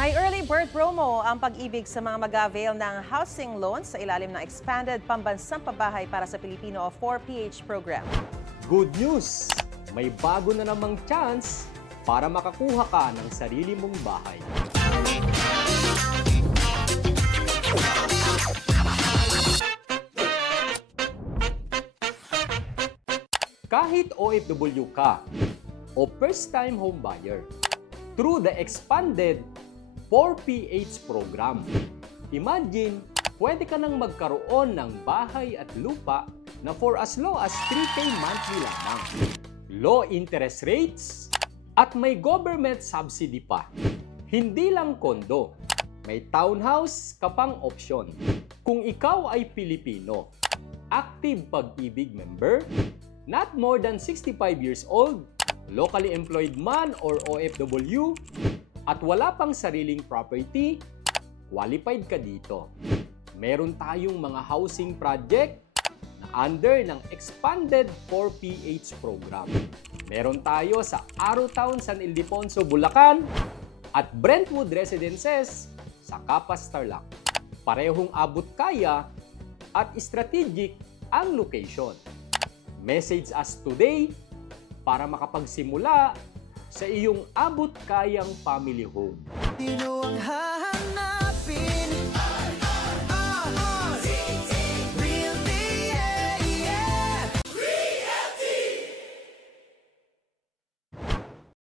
May early bird promo ang pag-ibig sa mga mag-avail ng housing loans sa ilalim ng Expanded Pambansang Pabahay para sa Pilipino o 4PH program. Good news! May bago na namang chance para makakuha ka ng sarili mong bahay. Kahit OFW ka o first-time home buyer, through the Expanded 4PH program, imagine, pwede ka nang magkaroon ng bahay at lupa na for as low as 3K monthly lamang. Low interest rates at may government subsidy pa. Hindi lang kondo, may townhouse ka pang opsyon. Kung ikaw ay Pilipino, active pag-ibig member, not more than 65 years old, locally employed man or OFW, at wala pang sariling property, qualified ka dito. Meron tayong mga housing project na under ng Expanded 4PH program. Meron tayo sa Arrowtown, San Ildefonso, Bulacan at Brentwood Residences sa Capas, Tarlac. Parehong abot kaya at strategic ang location. Message us today para makapagsimula sa iyong abot kayang family home.